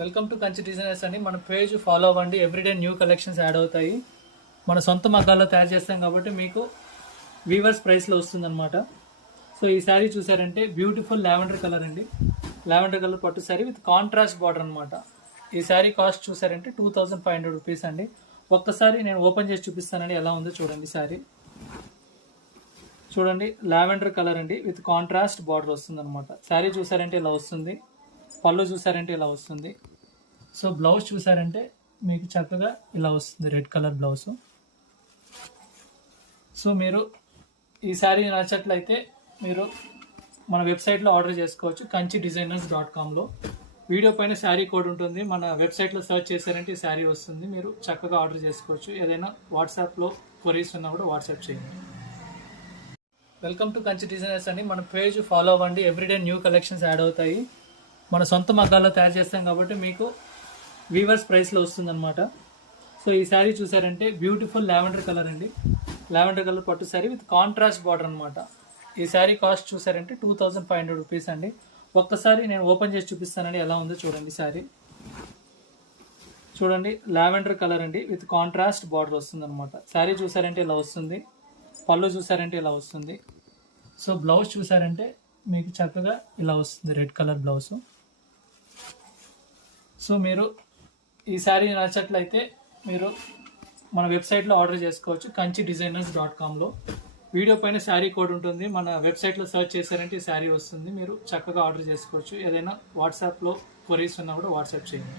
Welcome to Kanchi designers అని మన page follow అవ్వండి. ఎవ్రీడే న్యూ కలెక్షన్స్ యాడ్ అవుతాయి. మన సొంత మగ్గాల్లో తయారు చేస్తాం కాబట్టి మీకు వీవర్స్ ప్రైస్లో వస్తుందన్నమాట. సో ఈ శారీ చూసారంటే బ్యూటిఫుల్ లావెండర్ కలర్ అండి. లావెండర్ కలర్ పట్టు శారీ విత్ కాంట్రాస్ట్ బార్డర్ అనమాట. ఈ శారీ కాస్ట్ చూసారంటే 2500 రూపీస్ అండి. ఒక్కసారి నేను ఓపెన్ చేసి చూపిస్తానండి ఎలా ఉందో చూడండి. శారీ చూడండి, లావెండర్ కలర్ అండి విత్ కాంట్రాస్ట్ బార్డర్ వస్తుంది అనమాట. శారీ చూసారంటే ఇలా వస్తుంది. పళ్ళు చూసారంటే ఇలా వస్తుంది. సో బ్లౌజ్ చూసారంటే మీకు చక్కగా ఇలా వస్తుంది, రెడ్ కలర్ బ్లౌజ్. సో మీరు ఈ శారీ నచ్చట్లయితే మీరు మన వెబ్సైట్లో ఆర్డర్ చేసుకోవచ్చు, kanchiDesigners.comలో. వీడియో పైన శారీ కోడ్ ఉంటుంది. మన వెబ్సైట్లో సెర్చ్ చేశారంటే ఈ శారీ వస్తుంది. మీరు చక్కగా ఆర్డర్ చేసుకోవచ్చు. ఏదైనా వాట్సాప్లో క్వరీస్ ఉన్నా కూడా వాట్సాప్ చేయండి. వెల్కమ్ టు కంచి డిజైనర్స్ అండి. మన పేజ్ ఫాలో అవ్వండి. ఎవ్రీడే న్యూ కలెక్షన్స్ యాడ్ అవుతాయి. మన సొంత మగ్గాల్లో తయారు చేస్తాం కాబట్టి మీకు వీవర్స్ ప్రైస్లో వస్తుందన్నమాట. సో ఈ శారీ చూసారంటే బ్యూటిఫుల్ లావెండర్ కలర్ అండి. లావెండర్ కలర్ పట్టు శారీ విత్ కాంట్రాస్ట్ బార్డర్ అనమాట. ఈ శారీ కాస్ట్ చూసారంటే 2500 రూపీస్ అండి. ఒక్కసారి నేను ఓపెన్ చేసి చూపిస్తానండి ఎలా ఉందో చూడండి. శారీ చూడండి, లావెండర్ కలర్ అండి విత్ కాంట్రాస్ట్ బార్డర్ వస్తుంది అనమాట. శారీ చూసారంటే ఇలా వస్తుంది. పళ్ళు చూసారంటే ఇలా వస్తుంది. సో బ్లౌజ్ చూసారంటే మీకు చక్కగా ఇలా వస్తుంది, రెడ్ కలర్ బ్లౌజ్. సో మీరు ఈ శారీ నచ్చట్లయితే మీరు మన వెబ్సైట్లో ఆర్డర్ చేసుకోవచ్చు, kanchiDesigners.comలో. వీడియో పైన శారీ కోడ్ ఉంటుంది. మన వెబ్సైట్లో సెర్చ్ చేశారంటే ఈ శారీ వస్తుంది. మీరు చక్కగా ఆర్డర్ చేసుకోవచ్చు. ఏదైనా వాట్సాప్లో క్వరీస్ ఉన్నా కూడా వాట్సాప్ చేయండి.